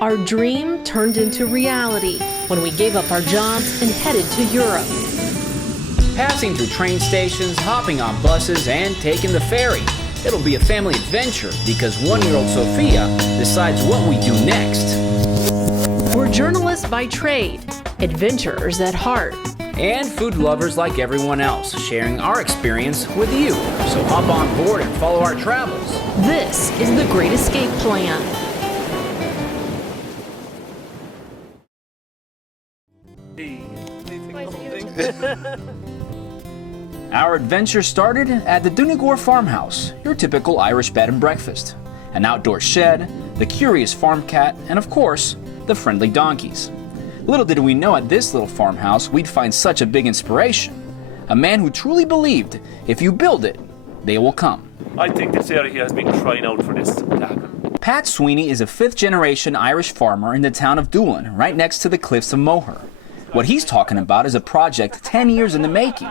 Our dream turned into reality when we gave up our jobs and headed to Europe. Passing through train stations, hopping on buses, and taking the ferry. It'll be a family adventure because 1-year-old Sophia decides what we do next. We're journalists by trade, adventurers at heart. And food lovers like everyone else, sharing our experience with you. So hop on board and follow our travels. This is the Great Escape Plan. Our adventure started at the Donegal farmhouse, your typical Irish bed and breakfast. An outdoor shed, the curious farm cat, and of course, the friendly donkeys. Little did we know at this little farmhouse we'd find such a big inspiration. A man who truly believed if you build it, they will come. I think this area has been crying out for this to happen. Pat Sweeney is a 5th-generation Irish farmer in the town of Doolin, right next to the Cliffs of Moher. What he's talking about is a project 10 years in the making.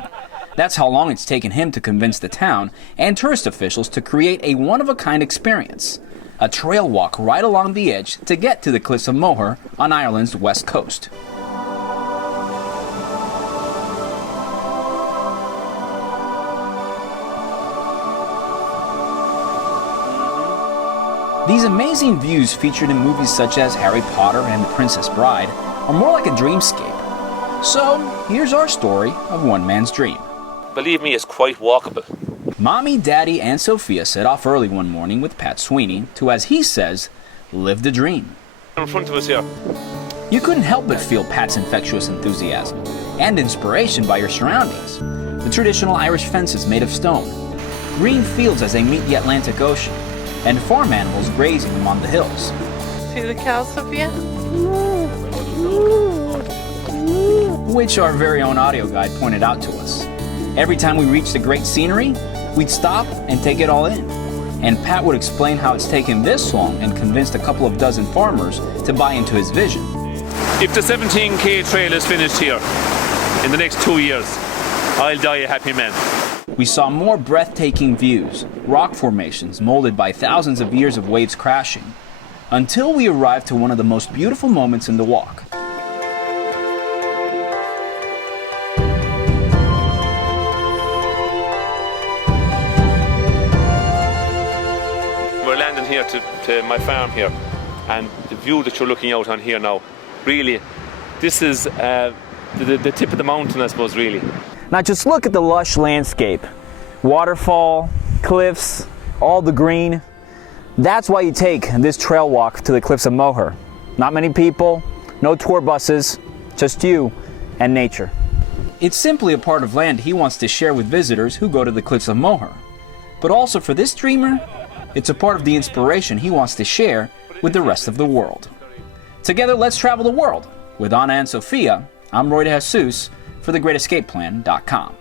That's how long it's taken him to convince the town and tourist officials to create a one-of-a-kind experience. A trail walk right along the edge to get to the Cliffs of Moher on Ireland's west coast. These amazing views featured in movies such as Harry Potter and The Princess Bride are more like a dreamscape. So, here's our story of one man's dream. Believe me, it's quite walkable. Mommy, Daddy, and Sophia set off early one morning with Pat Sweeney to, as he says, live the dream. In front of us here. You couldn't help but feel Pat's infectious enthusiasm and inspiration by your surroundings. The traditional Irish fences made of stone, green fields as they meet the Atlantic Ocean, and farm animals grazing among the hills. See the cow, Sophia? Which our very own audio guide pointed out to us. Every time we reached the great scenery, we'd stop and take it all in. And Pat would explain how it's taken this long and convinced a couple of dozen farmers to buy into his vision. If the 17K trail is finished here in the next 2 years, I'll die a happy man. We saw more breathtaking views, rock formations molded by thousands of years of waves crashing, until we arrived to one of the most beautiful moments in the walk. We're landing here to my farm here, and the view that you're looking out on here now, really, this is the tip of the mountain, I suppose, really. Now just look at the lush landscape. Waterfall, cliffs, all the green. That's why you take this trail walk to the Cliffs of Moher. Not many people, no tour buses, just you and nature. It's simply a part of land he wants to share with visitors who go to the Cliffs of Moher. But also for this dreamer, it's a part of the inspiration he wants to share with the rest of the world. Together, let's travel the world. With Anna and Sophia, I'm Roy DeJesus for thegreatescapeplan.com.